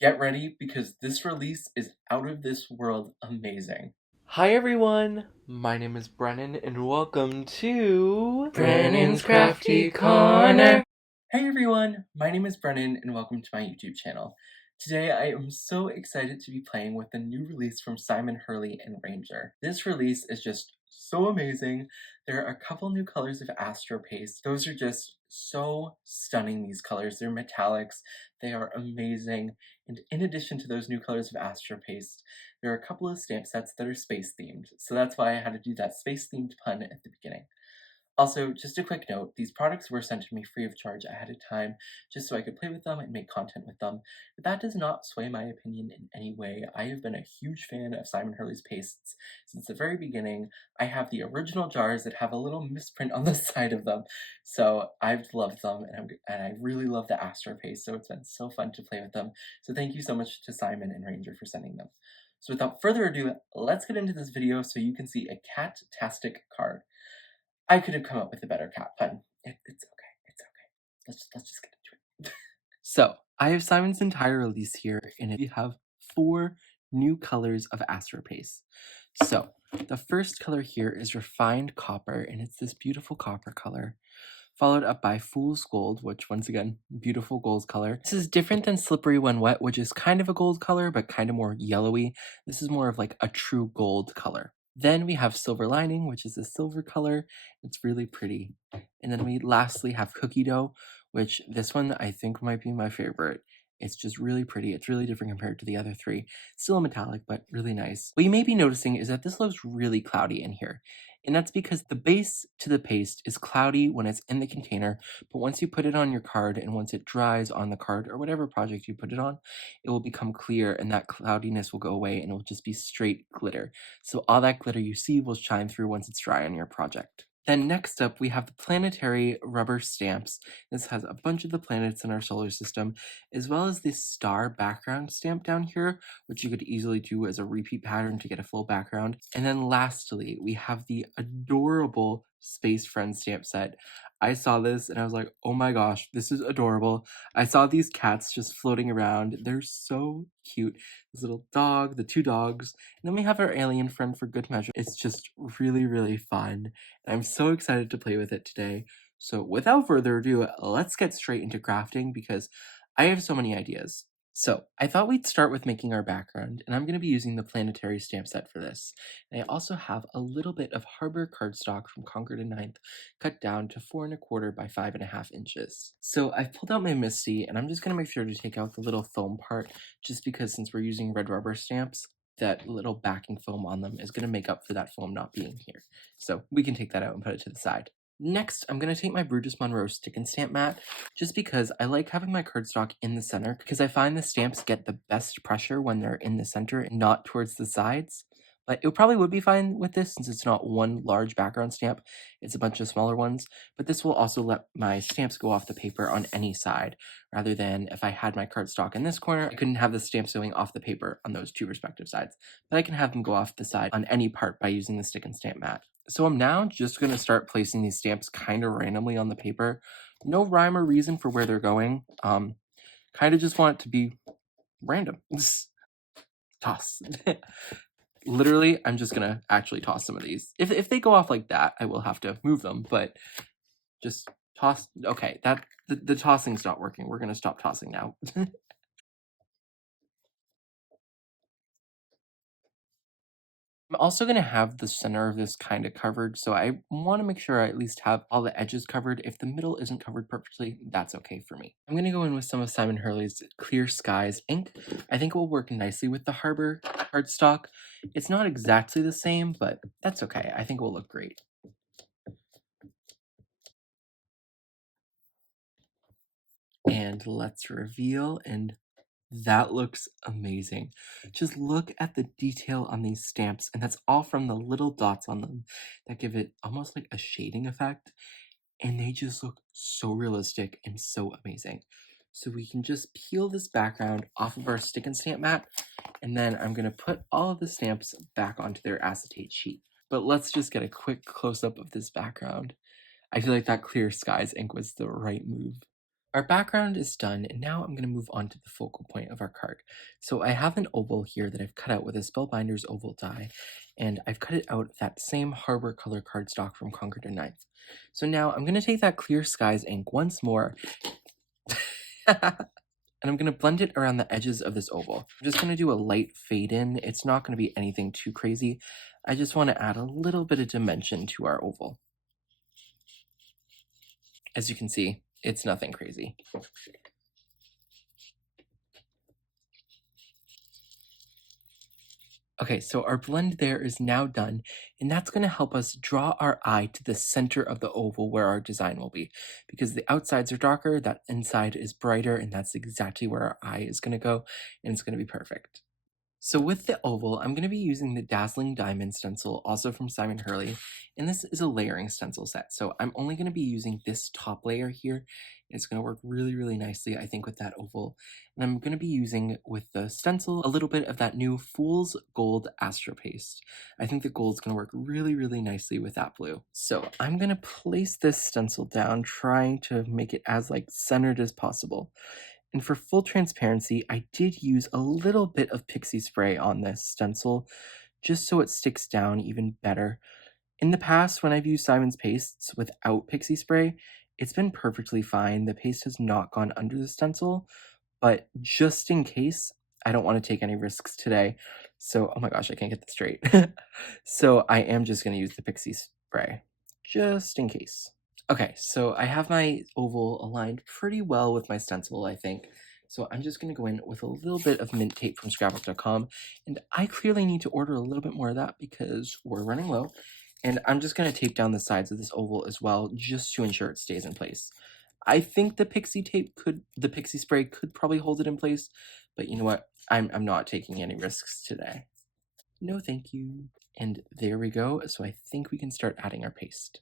Get ready because this release is out of this world amazing. Hi everyone, my name is Brennan and welcome to Brennan's Crafty Corner. Hey everyone, my name is Brennan and welcome to my YouTube channel. Today I am so excited to be playing with the new release from Simon, Hurley, and Ranger. This release is just so amazing. There are a couple new colors of Astro paste. Those are just so stunning, these colors. They're metallics, they are amazing. And in addition to those new colors of Astro paste, there are a couple of stamp sets that are space themed. So that's why I had to do that space themed pun at the beginning. Also, just a quick note, these products were sent to me free of charge ahead of time, just so I could play with them and make content with them, but that does not sway my opinion in any way. I have been a huge fan of Simon Hurley's pastes since the very beginning. I have the original jars that have a little misprint on the side of them, so I've loved them, and I really love the Astro paste, so it's been so fun to play with them. So thank you so much to Simon and Ranger for sending them. So without further ado, let's get into this video so you can see a cat-tastic card. I could have come up with a better cat pun. It's okay. It's okay. Let's just get into it. So I have Simon's entire release here, and we have 4 new colors of Astro paste. So the first color here is Refined Copper, and it's this beautiful copper color, followed up by Fool's Gold, which once again, beautiful gold color. This is different than Slippery When Wet, which is kind of a gold color, but kind of more yellowy. This is more of like a true gold color. Then we have Silver Lining, which is a silver color. It's really pretty. And then we lastly have Cookie Dough, which this one I think might be my favorite. It's just really pretty. It's really different compared to the other 3. Still a metallic, but really nice. What you may be noticing is that this looks really cloudy in here. And that's because the base to the paste is cloudy when it's in the container, but once you put it on your card and once it dries on the card or whatever project you put it on, it will become clear and that cloudiness will go away and it will just be straight glitter. So all that glitter you see will shine through once it's dry on your project. Then next up, we have the Planetary rubber stamps. This has a bunch of the planets in our solar system, as well as this star background stamp down here, which you could easily do as a repeat pattern to get a full background. And then lastly, we have the adorable Space Friend stamp set. I saw this and I was like, oh my gosh, this is adorable. I saw these cats just floating around. They're so cute. This little dog, the 2 dogs, and then we have our alien friend for good measure. It's just really, really fun. And I'm so excited to play with it today. So without further ado, let's get straight into crafting because I have so many ideas. So I thought we'd start with making our background, and I'm going to be using the Planetary stamp set for this. And I also have a little bit of Harbor cardstock from Concord and Ninth cut down to 4 1/4 by 5.5 inches. So I've pulled out my Misty, and I'm just going to make sure to take out the little foam part, just because since we're using red rubber stamps, that little backing foam on them is going to make up for that foam not being here. So we can take that out and put it to the side. Next, I'm going to take my Brutus Monroe stick and stamp mat, just because I like having my cardstock in the center, because I find the stamps get the best pressure when they're in the center and not towards the sides. But it probably would be fine with this since it's not one large background stamp, it's a bunch of smaller ones, but this will also let my stamps go off the paper on any side, rather than if I had my cardstock in this corner, I couldn't have the stamps going off the paper on those 2 respective sides, but I can have them go off the side on any part by using the stick and stamp mat. So I'm now just going to start placing these stamps kind of randomly on the paper. No rhyme or reason for where they're going. Kind of just want it to be random. Toss. Literally, I'm just gonna actually toss some of these. If they go off like that, I will have to move them, but just toss. Okay, that the tossing's not working. We're gonna stop tossing now. I'm also going to have the center of this kind of covered, so I want to make sure I at least have all the edges covered. If the middle isn't covered perfectly, that's okay for me. I'm going to go in with some of Simon Hurley's Clear Skies ink. I think it will work nicely with the Harbor cardstock. It's not exactly the same, but that's okay. I think it will look great. And let's reveal, and that looks amazing. Just look at the detail on these stamps, and that's all from the little dots on them that give it almost like a shading effect, and they just look so realistic and so amazing. So we can just peel this background off of our stick and stamp mat, and then I'm going to put all of the stamps back onto their acetate sheet. But let's just get a quick close-up of this background. I feel like that Clear Skies ink was the right move. Our background is done, and now I'm going to move on to the focal point of our card. So I have an oval here that I've cut out with a Spellbinder's oval die, and I've cut it out of that same Harbor color cardstock from Conquer the Ninth. So now I'm going to take that Clear Skies ink once more, and I'm going to blend it around the edges of this oval. I'm just going to do a light fade in. It's not going to be anything too crazy. I just want to add a little bit of dimension to our oval. As you can see, it's nothing crazy. Okay, so our blend there is now done, and that's going to help us draw our eye to the center of the oval where our design will be. Because the outsides are darker, that inside is brighter, and that's exactly where our eye is going to go, and it's going to be perfect. So with the oval, I'm going to be using the Dazzling Diamond stencil, also from Simon Hurley, and this is a layering stencil set. So I'm only going to be using this top layer here. It's going to work really, really nicely, I think, with that oval. And I'm going to be using, with the stencil, a little bit of that new Fool's Gold Astro paste. I think the gold is going to work really, really nicely with that blue. So I'm going to place this stencil down, trying to make it as centered as possible. And for full transparency, I did use a little bit of pixie spray on this stencil, just so it sticks down even better. In the past, when I've used Simon's pastes without pixie spray, it's been perfectly fine. The paste has not gone under the stencil, but just in case, I don't want to take any risks today. So, oh my gosh, I can't get this straight. So I am just going to use the pixie spray, just in case. Okay, so I have my oval aligned pretty well with my stencil, I think. So I'm just going to go in with a little bit of mint tape from scrapbook.com, and I clearly need to order a little bit more of that because we're running low. And I'm just going to tape down the sides of this oval as well, just to ensure it stays in place. I think the pixie spray could probably hold it in place, but you know what? I'm not taking any risks today. No, thank you. And there we go. So I think we can start adding our paste.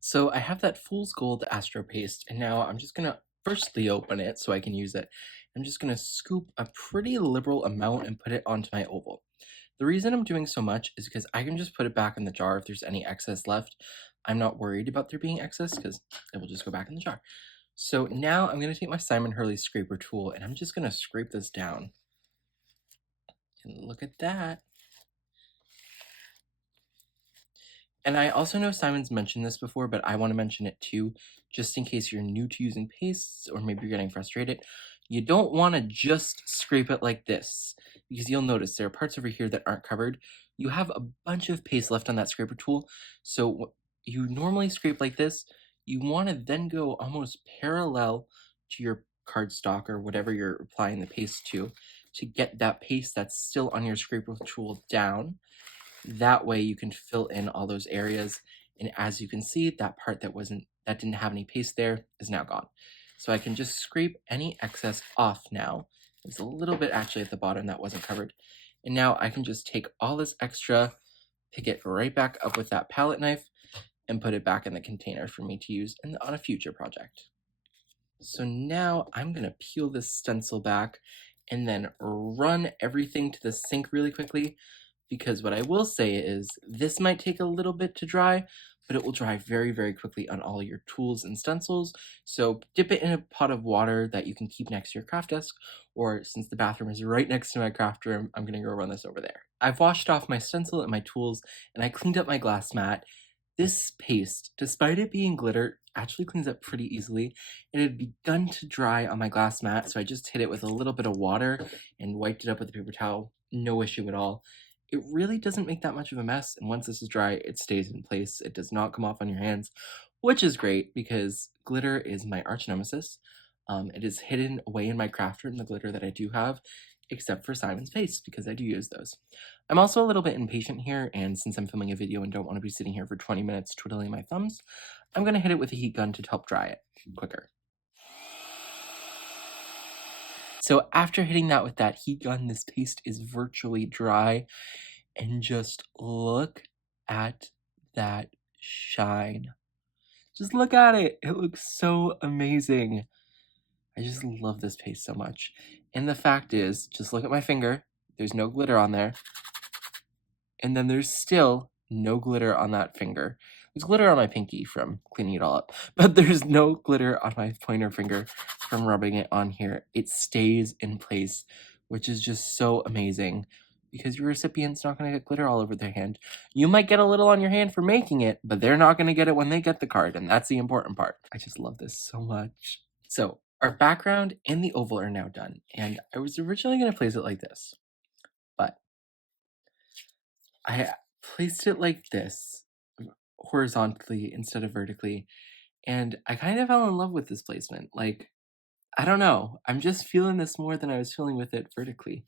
So I have that Fool's Gold Astro paste, and now I'm just going to firstly open it so I can use it. I'm just going to scoop a pretty liberal amount and put it onto my oval. The reason I'm doing so much is because I can just put it back in the jar if there's any excess left. I'm not worried about there being excess because it will just go back in the jar. So now I'm going to take my Simon Hurley scraper tool, and I'm just going to scrape this down. And look at that. And I also know Simon's mentioned this before, but I want to mention it too, just in case you're new to using pastes or maybe you're getting frustrated. You don't want to just scrape it like this, because you'll notice there are parts over here that aren't covered. You have a bunch of paste left on that scraper tool, so you normally scrape like this. You want to then go almost parallel to your cardstock or whatever you're applying the paste to get that paste that's still on your scraper tool down. That way you can fill in all those areas, and as you can see, that part that didn't have any paste there is now gone. So I can just scrape any excess off now. There's a little bit actually at the bottom that wasn't covered. And now I can just take all this extra, pick it right back up with that palette knife, and put it back in the container for me to use on a future project. So now I'm going to peel this stencil back and then run everything to the sink really quickly, because what I will say is this might take a little bit to dry, but it will dry very, very quickly on all your tools and stencils. So dip it in a pot of water that you can keep next to your craft desk, or since the bathroom is right next to my craft room, I'm going to go run this over there. I've washed off my stencil and my tools, and I cleaned up my glass mat. This paste, despite it being glitter, actually cleans up pretty easily. It had begun to dry on my glass mat, so I just hit it with a little bit of water and wiped it up with a paper towel. No issue at all. It really doesn't make that much of a mess, and once this is dry, it stays in place. It does not come off on your hands, which is great because glitter is my arch nemesis. It is hidden away in my craft room, the glitter that I do have, except for Simon's paste, because I do use those. I'm also a little bit impatient here, and since I'm filming a video and don't want to be sitting here for 20 minutes twiddling my thumbs, I'm going to hit it with a heat gun to help dry it quicker. So after hitting that with that heat gun, this paste is virtually dry, and just look at that shine. Just look at it. It looks so amazing. I just love this paste so much. And the fact is, just look at my finger. There's no glitter on there. And then there's still no glitter on that finger. There's glitter on my pinky from cleaning it all up, but there's no glitter on my pointer finger from rubbing it on here. It stays in place, which is just so amazing because your recipient's not going to get glitter all over their hand. You might get a little on your hand for making it, but they're not going to get it when they get the card, and that's the important part. I just love this so much. So our background and the oval are now done, and I was originally going to place it like this, but I placed it like this, horizontally instead of vertically, and I kind of fell in love with this placement. Like, I don't know, I'm just feeling this more than I was feeling with it vertically.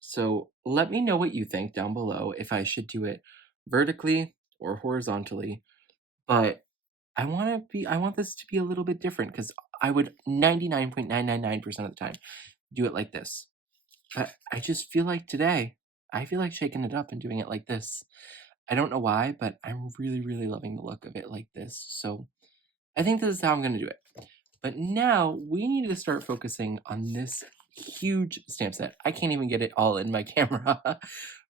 So let me know what you think down below if I should do it vertically or horizontally, but I want this to be a little bit different because I would 99.999% of the time do it like this. But I just feel like today, I feel like shaking it up and doing it like this. I don't know why, but I'm really, really loving the look of it like this. So I think this is how I'm going to do it. But now we need to start focusing on this huge stamp set. I can't even get it all in my camera.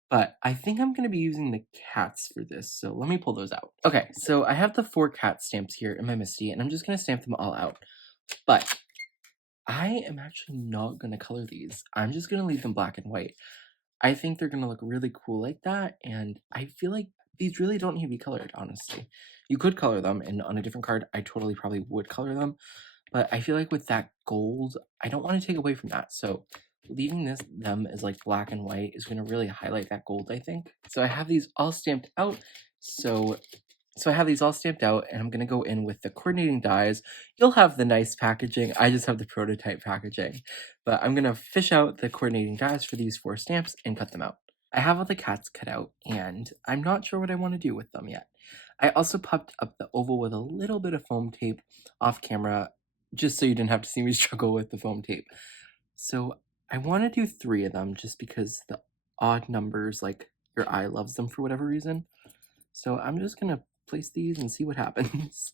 But I think I'm going to be using the cats for this, so let me pull those out. Okay, so I have the 4 cat stamps here in my Misty, and I'm just going to stamp them all out. But I am actually not going to color these. I'm just going to leave them black and white. I think they're going to look really cool like that, and I feel like these really don't need to be colored, honestly. You could color them, and on a different card, I totally probably would color them, but I feel like with that gold, I don't want to take away from that, so leaving them as like black and white is going to really highlight that gold, I think. So I have these all stamped out, so I have these all stamped out, and I'm going to go in with the coordinating dies. You'll have the nice packaging. I just have the prototype packaging. But I'm going to fish out the coordinating dies for these 4 stamps and cut them out. I have all the cats cut out, and I'm not sure what I want to do with them yet. I also popped up the oval with a little bit of foam tape off camera, just so you didn't have to see me struggle with the foam tape. So I want to do 3 of them just because the odd numbers, like your eye loves them for whatever reason. So I'm just going to place these and see what happens.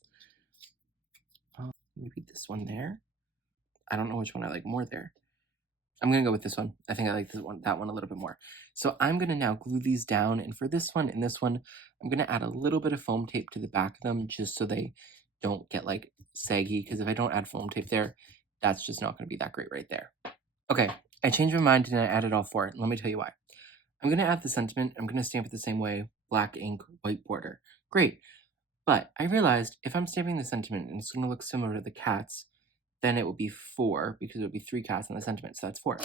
Maybe this one there. I don't know which one I like more there. I'm going to go with this one. I think I like that one a little bit more. So I'm going to now glue these down, and for this one and this one, I'm going to add a little bit of foam tape to the back of them just so they don't get like saggy, because if I don't add foam tape there, that's just not going to be that great right there. Okay, I changed my mind and I added all 4. Let me tell you why. I'm going to add the sentiment. I'm going to stamp it the same way, black ink, white border. Great. But I realized if I'm stamping the sentiment and it's going to look similar to the cats, then it will be 4 because it would be 3 cats in the sentiment, so that's 4.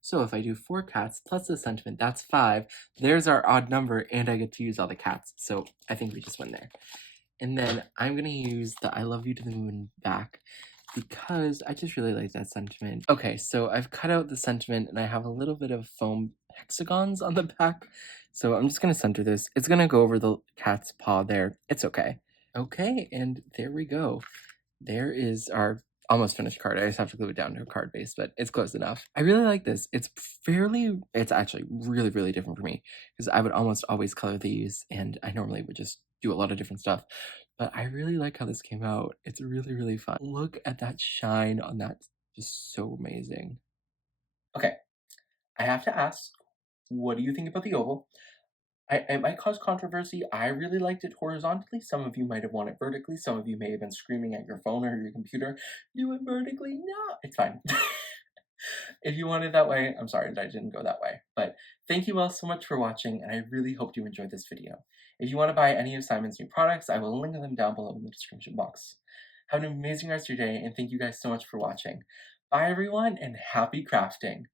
So if I do 4 cats plus the sentiment, that's 5. There's our odd number, and I get to use all the cats. So I think we just win there. And then I'm going to use the I love you to the moon back because I just really like that sentiment. Okay, so I've cut out the sentiment and I have a little bit of foam hexagons on the back. So I'm just going to center this. It's going to go over the cat's paw there. It's okay. Okay, and there we go. There is our almost finished card. I just have to glue it down to a card base, but it's close enough. I really like this. It's actually really, really different for me because I would almost always color these and I normally would just do a lot of different stuff. But I really like how this came out. It's really, really fun. Look at that shine on that. Just so amazing. Okay, I have to ask, what do you think about the oval? It might cause controversy. I really liked it horizontally. Some of you might have wanted it vertically. Some of you may have been screaming at your phone or your computer, do it vertically. No, it's fine. If you want it that way, I'm sorry that I didn't go that way. But thank you all so much for watching, and I really hope you enjoyed this video. If you want to buy any of Simon's new products, I will link them down below in the description box. Have an amazing rest of your day, and thank you guys so much for watching. Bye everyone, and happy crafting!